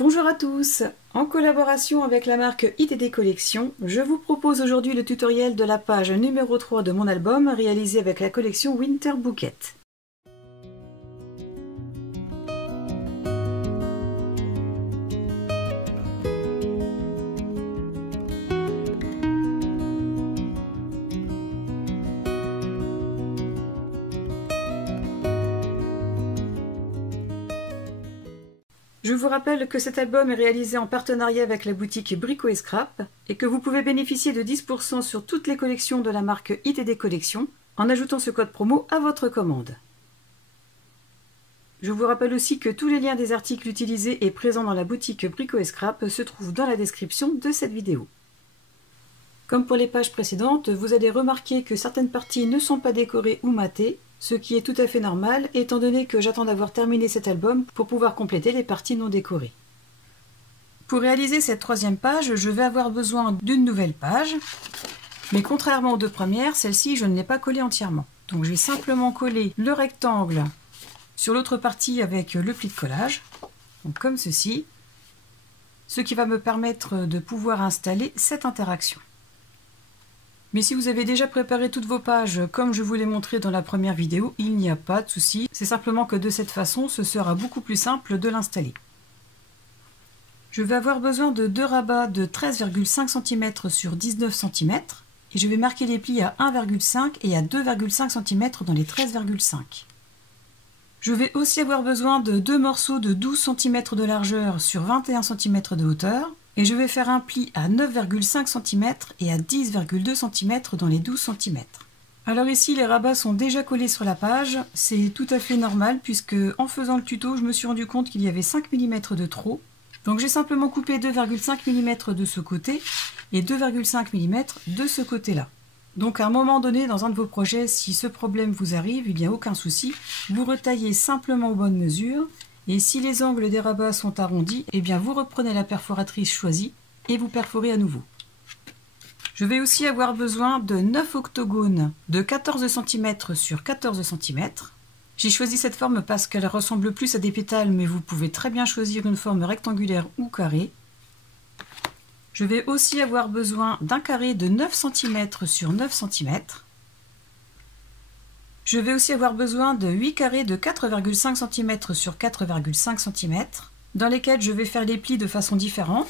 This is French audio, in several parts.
Bonjour à tous! En collaboration avec la marque ITD Collection, je vous propose aujourd'hui le tutoriel de la page numéro 3 de mon album réalisé avec la collection Winter Bouquet. Je vous rappelle que cet album est réalisé en partenariat avec la boutique Brico & Scrap et que vous pouvez bénéficier de 10% sur toutes les collections de la marque ITD Collection en ajoutant ce code promo à votre commande. Je vous rappelle aussi que tous les liens des articles utilisés et présents dans la boutique Brico & Scrap se trouvent dans la description de cette vidéo. Comme pour les pages précédentes, vous allez remarquer que certaines parties ne sont pas décorées ou matées, ce qui est tout à fait normal étant donné que j'attends d'avoir terminé cet album pour pouvoir compléter les parties non décorées. Pour réaliser cette troisième page, je vais avoir besoin d'une nouvelle page, mais contrairement aux deux premières, celle-ci je ne l'ai pas collée entièrement. Donc j'ai simplement collé le rectangle sur l'autre partie avec le pli de collage, donc comme ceci, ce qui va me permettre de pouvoir installer cette interaction. Mais si vous avez déjà préparé toutes vos pages comme je vous l'ai montré dans la première vidéo, il n'y a pas de souci. C'est simplement que de cette façon, ce sera beaucoup plus simple de l'installer. Je vais avoir besoin de deux rabats de 13,5 cm sur 19 cm et je vais marquer les plis à 1,5 et à 2,5 cm dans les 13,5. Je vais aussi avoir besoin de deux morceaux de 12 cm de largeur sur 21 cm de hauteur. Et je vais faire un pli à 9,5 cm et à 10,2 cm dans les 12 cm. Alors ici les rabats sont déjà collés sur la page, c'est tout à fait normal puisque en faisant le tuto je me suis rendu compte qu'il y avait 5 mm de trop. Donc j'ai simplement coupé 2,5 mm de ce côté et 2,5 mm de ce côté-là. Donc à un moment donné dans un de vos projets, si ce problème vous arrive, il n'y a aucun souci, vous retaillez simplement aux bonnes mesures. Et si les angles des rabats sont arrondis, eh bien vous reprenez la perforatrice choisie et vous perforez à nouveau. Je vais aussi avoir besoin de 9 octogones de 14 cm sur 14 cm. J'ai choisi cette forme parce qu'elle ressemble plus à des pétales, mais vous pouvez très bien choisir une forme rectangulaire ou carrée. Je vais aussi avoir besoin d'un carré de 9 cm sur 9 cm. Je vais aussi avoir besoin de 8 carrés de 4,5 cm sur 4,5 cm, dans lesquels je vais faire les plis de façon différente.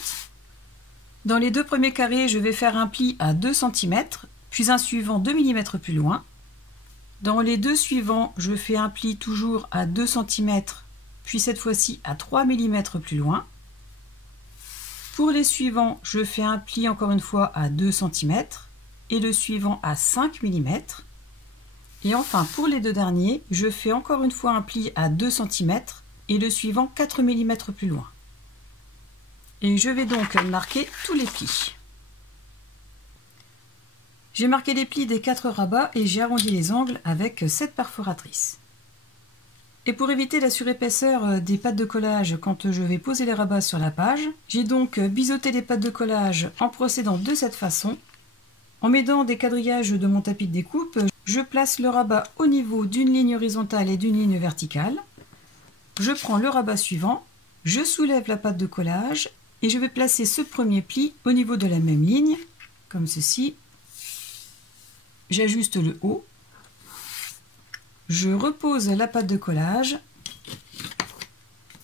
Dans les deux premiers carrés, je vais faire un pli à 2 cm, puis un suivant 2 mm plus loin. Dans les deux suivants, je fais un pli toujours à 2 cm, puis cette fois-ci à 3 mm plus loin. Pour les suivants, je fais un pli encore une fois à 2 cm, et le suivant à 5 mm. Et enfin, pour les deux derniers, je fais encore une fois un pli à 2 cm et le suivant 4 mm plus loin. Et je vais donc marquer tous les plis. J'ai marqué les plis des 4 rabats et j'ai arrondi les angles avec cette perforatrice. Et pour éviter la surépaisseur des pattes de collage quand je vais poser les rabats sur la page, j'ai donc biseauté les pattes de collage en procédant de cette façon. En m'aidant des quadrillages de mon tapis de découpe, je place le rabat au niveau d'une ligne horizontale et d'une ligne verticale. Je prends le rabat suivant, je soulève la patte de collage et je vais placer ce premier pli au niveau de la même ligne, comme ceci. J'ajuste le haut. Je repose la patte de collage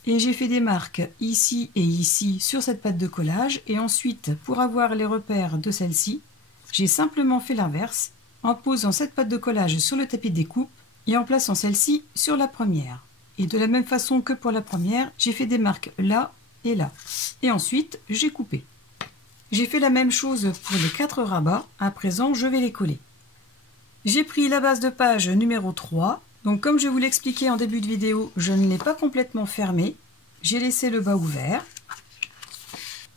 et j'ai fait des marques ici et ici sur cette patte de collage. Et ensuite, pour avoir les repères de celle-ci, j'ai simplement fait l'inverse en posant cette patte de collage sur le tapis de découpe et en plaçant celle-ci sur la première. Et de la même façon que pour la première, j'ai fait des marques là et là. Et ensuite, j'ai coupé. J'ai fait la même chose pour les 4 rabats. À présent, je vais les coller. J'ai pris la base de page numéro 3. Donc comme je vous l'expliquais en début de vidéo, je ne l'ai pas complètement fermée. J'ai laissé le bas ouvert.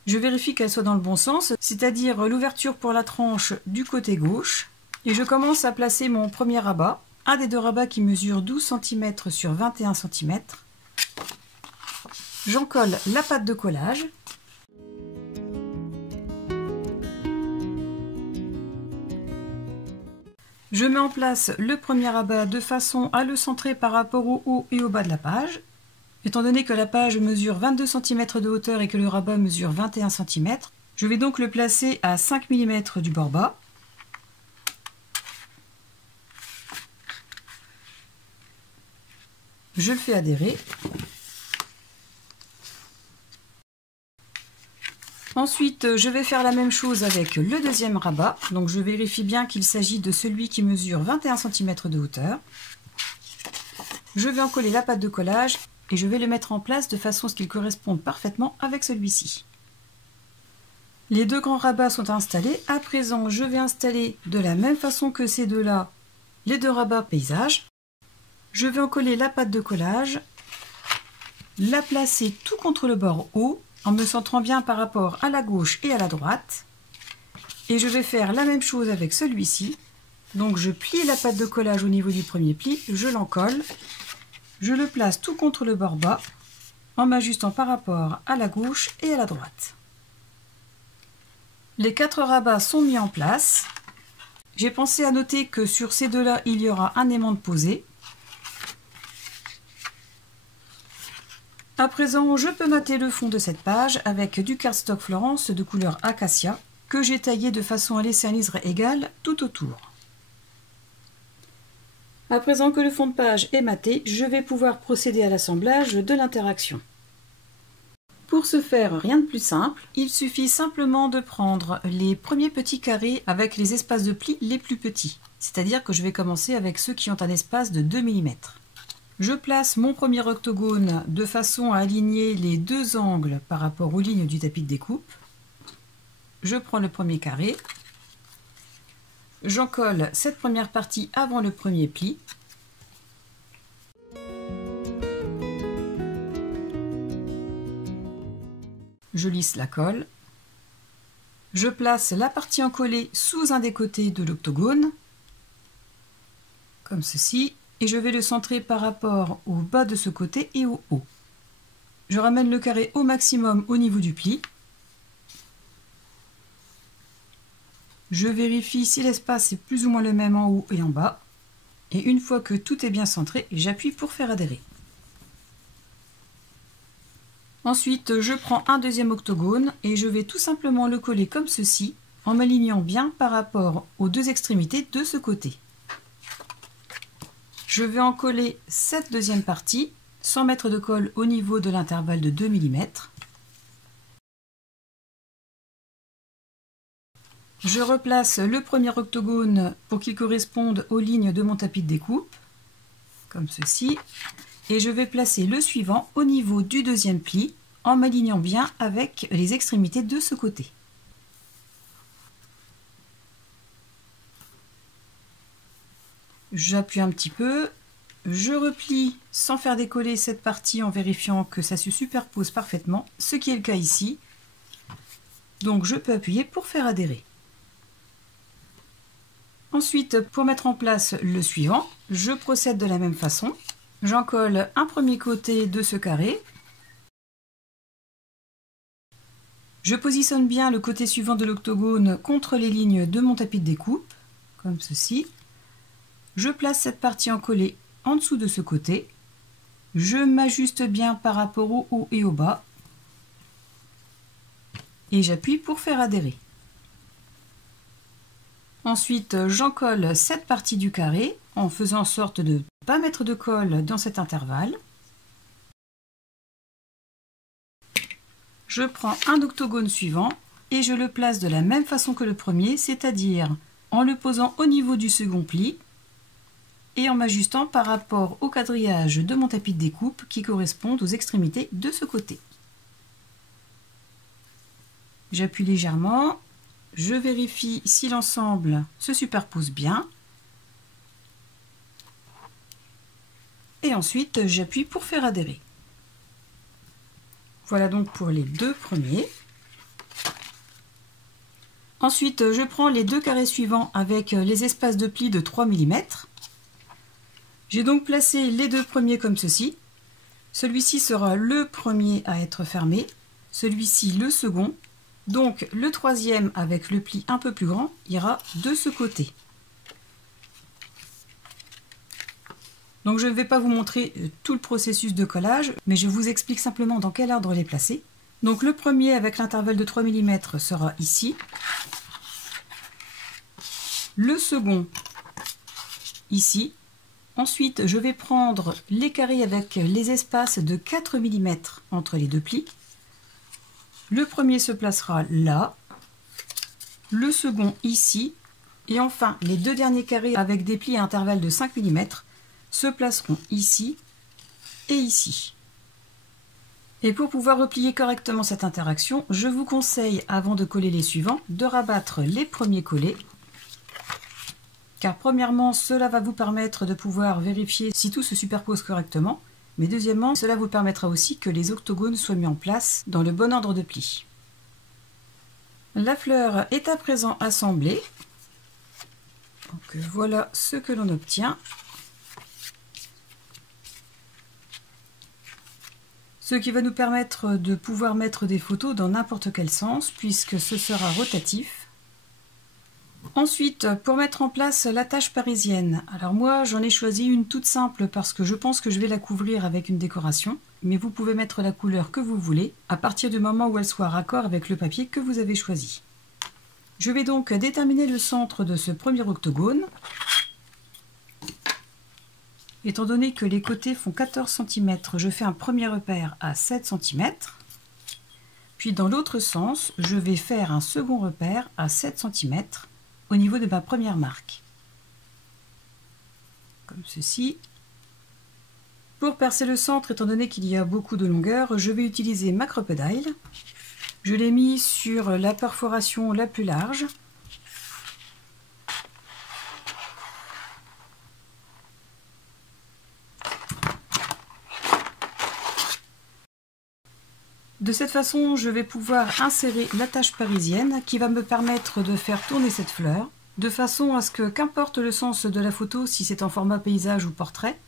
Je vérifie qu'elle soit dans le bon sens, c'est-à-dire l'ouverture pour la tranche du côté gauche. Et je commence à placer mon premier rabat, un des deux rabats qui mesure 12 cm sur 21 cm. J'en colle la patte de collage. Je mets en place le premier rabat de façon à le centrer par rapport au haut et au bas de la page. Étant donné que la page mesure 22 cm de hauteur et que le rabat mesure 21 cm, je vais donc le placer à 5 mm du bord bas. Je le fais adhérer. Ensuite, je vais faire la même chose avec le deuxième rabat. Donc je vérifie bien qu'il s'agit de celui qui mesure 21 cm de hauteur. Je vais en coller la pâte de collage et je vais le mettre en place de façon à ce qu'il corresponde parfaitement avec celui-ci. Les deux grands rabats sont installés. À présent, je vais installer de la même façon que ces deux-là les deux rabats paysage. Je vais en coller la pâte de collage, la placer tout contre le bord haut en me centrant bien par rapport à la gauche et à la droite. Et je vais faire la même chose avec celui-ci. Donc je plie la pâte de collage au niveau du premier pli, je l'encolle, je le place tout contre le bord bas en m'ajustant par rapport à la gauche et à la droite. Les 4 rabats sont mis en place. J'ai pensé à noter que sur ces deux-là, il y aura un aimante posé. À présent, je peux mater le fond de cette page avec du cardstock Florence de couleur Acacia que j'ai taillé de façon à laisser un liseré égal tout autour. À présent que le fond de page est maté, je vais pouvoir procéder à l'assemblage de l'interaction. Pour ce faire, rien de plus simple, il suffit simplement de prendre les premiers petits carrés avec les espaces de plis les plus petits, c'est-à-dire que je vais commencer avec ceux qui ont un espace de 2 mm. Je place mon premier octogone de façon à aligner les deux angles par rapport aux lignes du tapis de découpe. Je prends le premier carré, j'en colle cette première partie avant le premier pli. Je lisse la colle. Je place la partie encollée sous un des côtés de l'octogone, comme ceci. Et je vais le centrer par rapport au bas de ce côté et au haut. Je ramène le carré au maximum au niveau du pli. Je vérifie si l'espace est plus ou moins le même en haut et en bas. Et une fois que tout est bien centré, j'appuie pour faire adhérer. Ensuite, je prends un deuxième octogone et je vais tout simplement le coller comme ceci, en m'alignant bien par rapport aux deux extrémités de ce côté. Je vais en coller cette deuxième partie sans mettre de colle au niveau de l'intervalle de 2 mm. Je replace le premier octogone pour qu'il corresponde aux lignes de mon tapis de découpe, comme ceci. Et je vais placer le suivant au niveau du deuxième pli en m'alignant bien avec les extrémités de ce côté. J'appuie un petit peu, je replie sans faire décoller cette partie en vérifiant que ça se superpose parfaitement, ce qui est le cas ici. Donc je peux appuyer pour faire adhérer. Ensuite, pour mettre en place le suivant, je procède de la même façon. J'en colle un premier côté de ce carré. Je positionne bien le côté suivant de l'octogone contre les lignes de mon tapis de découpe, comme ceci. Je place cette partie encollée en dessous de ce côté. Je m'ajuste bien par rapport au haut et au bas. Et j'appuie pour faire adhérer. Ensuite, j'encolle cette partie du carré en faisant en sorte de ne pas mettre de colle dans cet intervalle. Je prends un octogone suivant et je le place de la même façon que le premier, c'est-à-dire en le posant au niveau du second pli et en m'ajustant par rapport au quadrillage de mon tapis de découpe qui correspond aux extrémités de ce côté. J'appuie légèrement, je vérifie si l'ensemble se superpose bien et ensuite j'appuie pour faire adhérer. Voilà donc pour les deux premiers. Ensuite, je prends les deux carrés suivants avec les espaces de pli de 3 mm. J'ai donc placé les deux premiers comme ceci. Celui-ci sera le premier à être fermé, celui-ci le second. Donc le troisième avec le pli un peu plus grand ira de ce côté. Donc je ne vais pas vous montrer tout le processus de collage, mais je vous explique simplement dans quel ordre les placer. Donc le premier avec l'intervalle de 3 mm sera ici. Le second ici. Ensuite, je vais prendre les carrés avec les espaces de 4 mm entre les deux plis. Le premier se placera là, le second ici, et enfin les deux derniers carrés avec des plis à intervalle de 5 mm se placeront ici et ici. Et pour pouvoir replier correctement cette interaction, je vous conseille, avant de coller les suivants, de rabattre les premiers collés. Car premièrement, cela va vous permettre de pouvoir vérifier si tout se superpose correctement. Mais deuxièmement, cela vous permettra aussi que les octogones soient mis en place dans le bon ordre de pli. La fleur est à présent assemblée. Donc voilà ce que l'on obtient. Ce qui va nous permettre de pouvoir mettre des photos dans n'importe quel sens, puisque ce sera rotatif. Ensuite, pour mettre en place la tâche parisienne, alors moi j'en ai choisi une toute simple parce que je pense que je vais la couvrir avec une décoration, mais vous pouvez mettre la couleur que vous voulez à partir du moment où elle soit raccord avec le papier que vous avez choisi. Je vais donc déterminer le centre de ce premier octogone. Étant donné que les côtés font 14 cm, je fais un premier repère à 7 cm. Puis dans l'autre sens, je vais faire un second repère à 7 cm au niveau de ma première marque. Comme ceci. Pour percer le centre, étant donné qu'il y a beaucoup de longueur, je vais utiliser ma crocodile. Je l'ai mis sur la perforation la plus large. De cette façon, je vais pouvoir insérer la tâche parisienne qui va me permettre de faire tourner cette fleur, de façon à ce que, qu'importe le sens de la photo, si c'est en format paysage ou portrait,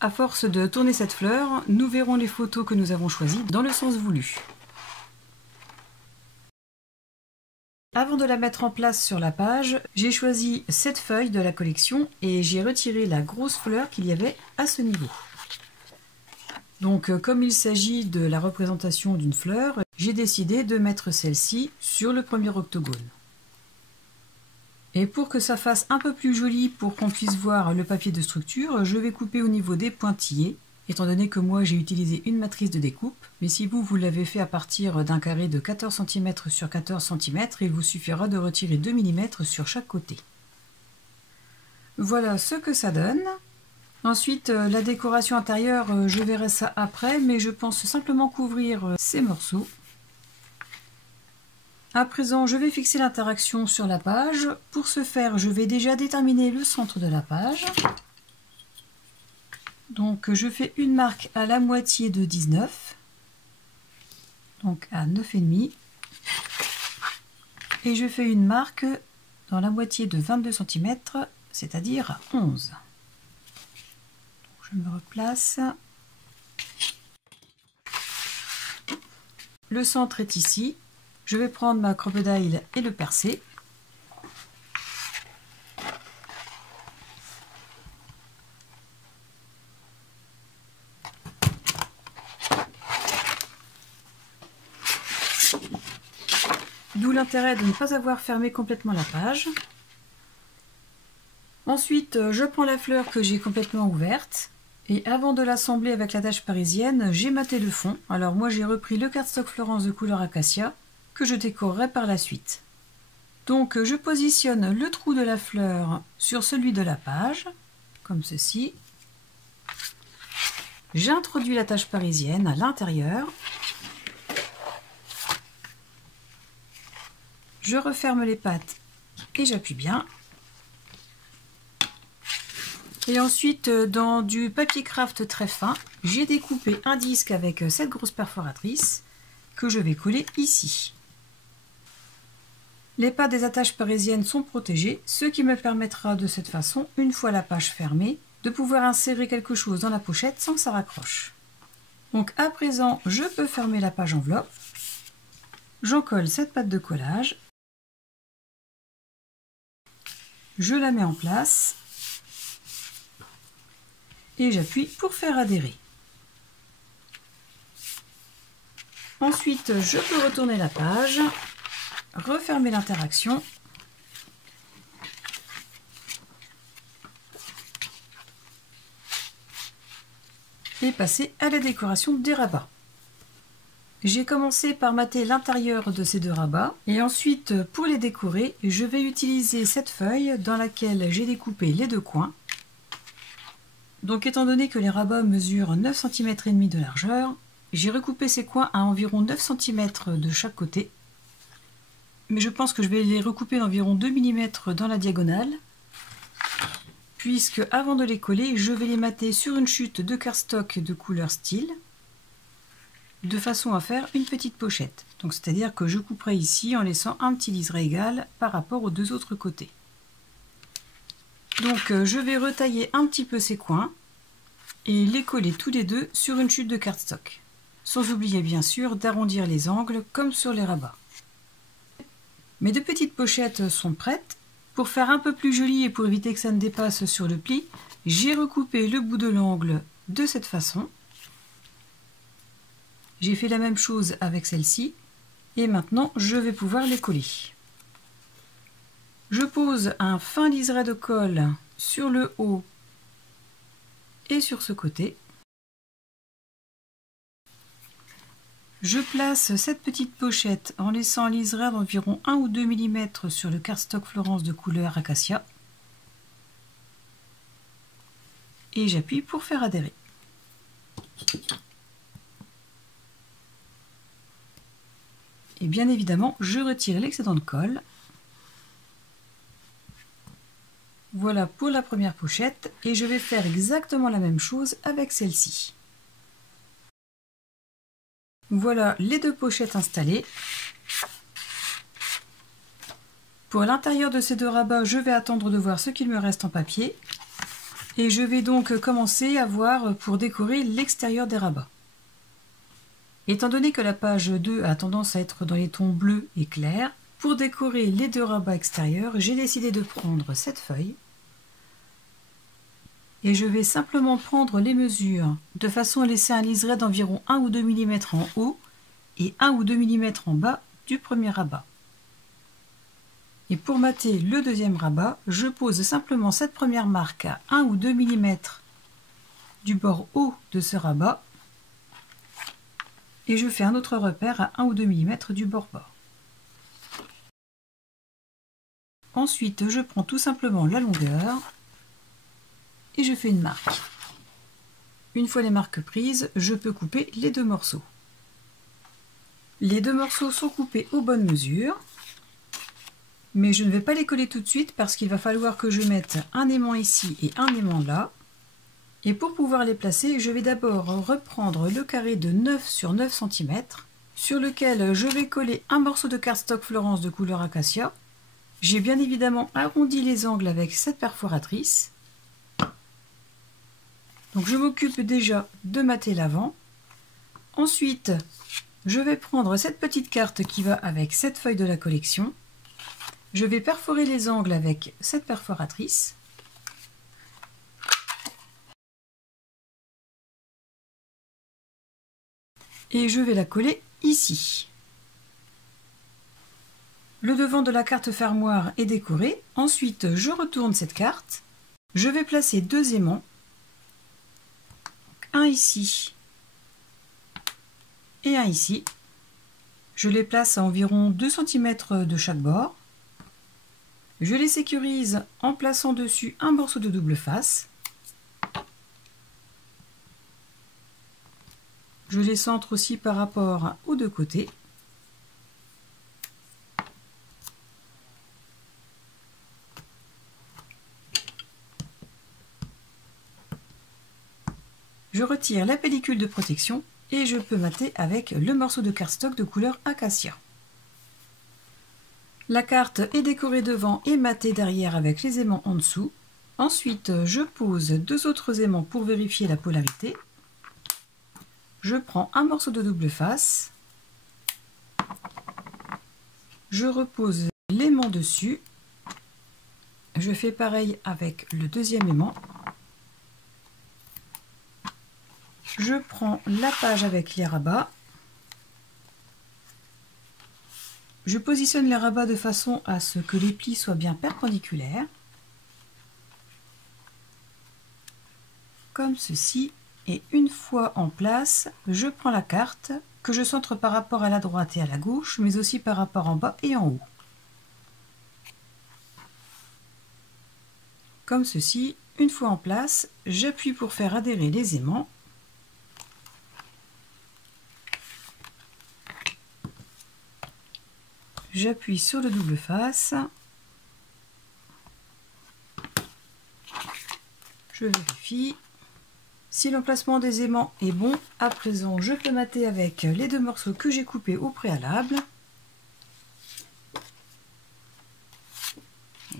à force de tourner cette fleur, nous verrons les photos que nous avons choisies dans le sens voulu. Avant de la mettre en place sur la page, j'ai choisi cette feuille de la collection et j'ai retiré la grosse fleur qu'il y avait à ce niveau. Donc comme il s'agit de la représentation d'une fleur, j'ai décidé de mettre celle-ci sur le premier octogone. Et pour que ça fasse un peu plus joli, pour qu'on puisse voir le papier de structure, je vais couper au niveau des pointillés, étant donné que moi j'ai utilisé une matrice de découpe. Mais si vous l'avez fait à partir d'un carré de 14 cm sur 14 cm, il vous suffira de retirer 2 mm sur chaque côté. Voilà ce que ça donne. Ensuite, la décoration intérieure, je verrai ça après, mais je pense simplement couvrir ces morceaux. À présent, je vais fixer l'interaction sur la page. Pour ce faire, je vais déjà déterminer le centre de la page. Donc, je fais une marque à la moitié de 19, donc à 9,5. Et je fais une marque dans la moitié de 22 cm, c'est-à-dire à 11. Je me replace. Le centre est ici. Je vais prendre ma crocodile et le percer. D'où l'intérêt de ne pas avoir fermé complètement la page. Ensuite, je prends la fleur que j'ai complètement ouverte. Et avant de l'assembler avec la tâche parisienne, j'ai maté le fond. Alors moi j'ai repris le cardstock Florence de couleur acacia que je décorerai par la suite. Donc je positionne le trou de la fleur sur celui de la page, comme ceci. J'introduis la tâche parisienne à l'intérieur. Je referme les pattes et j'appuie bien. Et ensuite, dans du papier craft très fin, j'ai découpé un disque avec cette grosse perforatrice que je vais coller ici. Les pattes des attaches parisiennes sont protégées, ce qui me permettra de cette façon, une fois la page fermée, de pouvoir insérer quelque chose dans la pochette sans que ça raccroche. Donc à présent, je peux fermer la page enveloppe. J'en colle cette patte de collage. Je la mets en place. et j'appuie pour faire adhérer. Ensuite, je peux retourner la page, refermer l'interaction et passer à la décoration des rabats. J'ai commencé par mater l'intérieur de ces deux rabats et ensuite pour les décorer, je vais utiliser cette feuille dans laquelle j'ai découpé les deux coins. Donc étant donné que les rabats mesurent 9 cm et demi de largeur, j'ai recoupé ces coins à environ 9 cm de chaque côté. Mais je pense que je vais les recouper d'environ 2 mm dans la diagonale, puisque avant de les coller, je vais les mater sur une chute de cardstock de couleur style, de façon à faire une petite pochette. Donc c'est-à-dire que je couperai ici en laissant un petit liseré égal par rapport aux deux autres côtés. Donc je vais retailler un petit peu ces coins et les coller tous les deux sur une chute de cardstock. Sans oublier bien sûr d'arrondir les angles comme sur les rabats. Mes deux petites pochettes sont prêtes. Pour faire un peu plus joli et pour éviter que ça ne dépasse sur le pli, j'ai recoupé le bout de l'angle de cette façon. J'ai fait la même chose avec celle-ci et maintenant je vais pouvoir les coller. Je pose un fin liseré de colle sur le haut et sur ce côté. Je place cette petite pochette en laissant un liseré d'environ 1 ou 2 mm sur le cardstock Florence de couleur Acacia. Et j'appuie pour faire adhérer. Et bien évidemment, je retire l'excédent de colle. Voilà pour la première pochette et je vais faire exactement la même chose avec celle-ci. Voilà les deux pochettes installées. Pour l'intérieur de ces deux rabats, je vais attendre de voir ce qu'il me reste en papier. Et je vais donc commencer à voir pour décorer l'extérieur des rabats. Étant donné que la page 2 a tendance à être dans les tons bleus et clairs, pour décorer les deux rabats extérieurs, j'ai décidé de prendre cette feuille. Et je vais simplement prendre les mesures de façon à laisser un liseré d'environ 1 ou 2 mm en haut et 1 ou 2 mm en bas du premier rabat. Et pour mater le deuxième rabat, je pose simplement cette première marque à 1 ou 2 mm du bord haut de ce rabat et je fais un autre repère à 1 ou 2 mm du bord bas. Ensuite, je prends tout simplement la longueur et je fais une marque. Une fois les marques prises, je peux couper les deux morceaux. Les deux morceaux sont coupés aux bonnes mesures, mais je ne vais pas les coller tout de suite parce qu'il va falloir que je mette un aimant ici et un aimant là. Et pour pouvoir les placer, je vais d'abord reprendre le carré de 9 sur 9 cm sur lequel je vais coller un morceau de cardstock Florence de couleur Acacia. J'ai bien évidemment arrondi les angles avec cette perforatrice. Donc je m'occupe déjà de mater l'avant. Ensuite, je vais prendre cette petite carte qui va avec cette feuille de la collection. Je vais perforer les angles avec cette perforatrice. Et je vais la coller ici. Le devant de la carte fermoir est décoré. Ensuite, je retourne cette carte. Je vais placer deux aimants. Un ici et un ici. Je les place à environ 2 cm de chaque bord. Je les sécurise en plaçant dessus un morceau de double face. Je les centre aussi par rapport aux deux côtés. Je retire la pellicule de protection et je peux mater avec le morceau de cardstock de couleur Acacia. La carte est décorée devant et matée derrière avec les aimants en dessous. Ensuite, je pose deux autres aimants pour vérifier la polarité. Je prends un morceau de double face. Je repose l'aimant dessus. Je fais pareil avec le deuxième aimant. je prends la page avec les rabats. Je positionne les rabats de façon à ce que les plis soient bien perpendiculaires. Comme ceci. Et une fois en place, je prends la carte que je centre par rapport à la droite et à la gauche, mais aussi par rapport en bas et en haut. Comme ceci, une fois en place, j'appuie pour faire adhérer les aimants. J'appuie sur le double face. Je vérifie. Si l'emplacement des aimants est bon, à présent je peux mater avec les deux morceaux que j'ai coupés au préalable.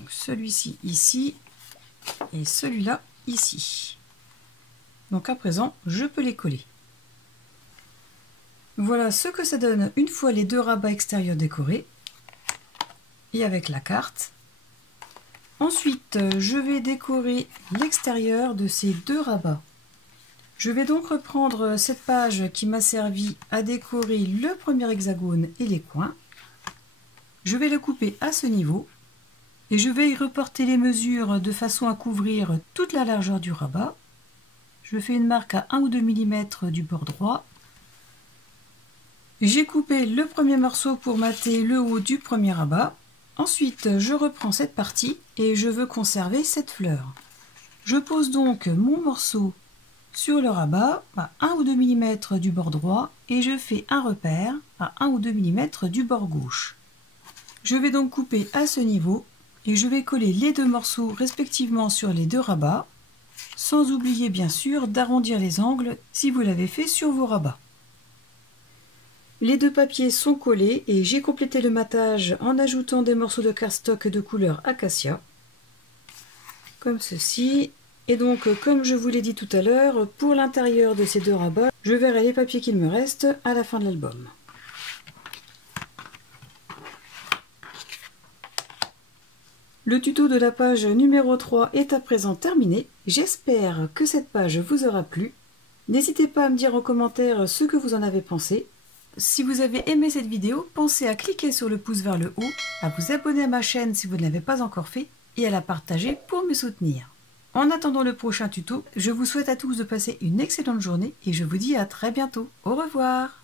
Celui-ci ici et celui-là ici. Donc à présent je peux les coller. Voilà ce que ça donne une fois les deux rabats extérieurs décorés et avec la carte. Ensuite je vais décorer l'extérieur de ces deux rabats. Je vais donc reprendre cette page qui m'a servi à décorer le premier hexagone et les coins. Je vais le couper à ce niveau et je vais y reporter les mesures de façon à couvrir toute la largeur du rabat. Je fais une marque à 1 ou 2 mm du bord droit. J'ai coupé le premier morceau pour mater le haut du premier rabat. Ensuite, je reprends cette partie et je veux conserver cette fleur. Je pose donc mon morceau sur le rabat à 1 ou 2 mm du bord droit et je fais un repère à 1 ou 2 mm du bord gauche. Je vais donc couper à ce niveau et je vais coller les deux morceaux respectivement sur les deux rabats, sans oublier bien sûr d'arrondir les angles si vous l'avez fait sur vos rabats. Les deux papiers sont collés et j'ai complété le matage en ajoutant des morceaux de cardstock de couleur acacia, comme ceci. Et donc, comme je vous l'ai dit tout à l'heure, pour l'intérieur de ces deux rabats, je verrai les papiers qu'il me reste à la fin de l'album. Le tuto de la page numéro 3 est à présent terminé. J'espère que cette page vous aura plu. N'hésitez pas à me dire en commentaire ce que vous en avez pensé. Si vous avez aimé cette vidéo, pensez à cliquer sur le pouce vers le haut, à vous abonner à ma chaîne si vous ne l'avez pas encore fait et à la partager pour me soutenir. En attendant le prochain tuto, je vous souhaite à tous de passer une excellente journée et je vous dis à très bientôt. Au revoir!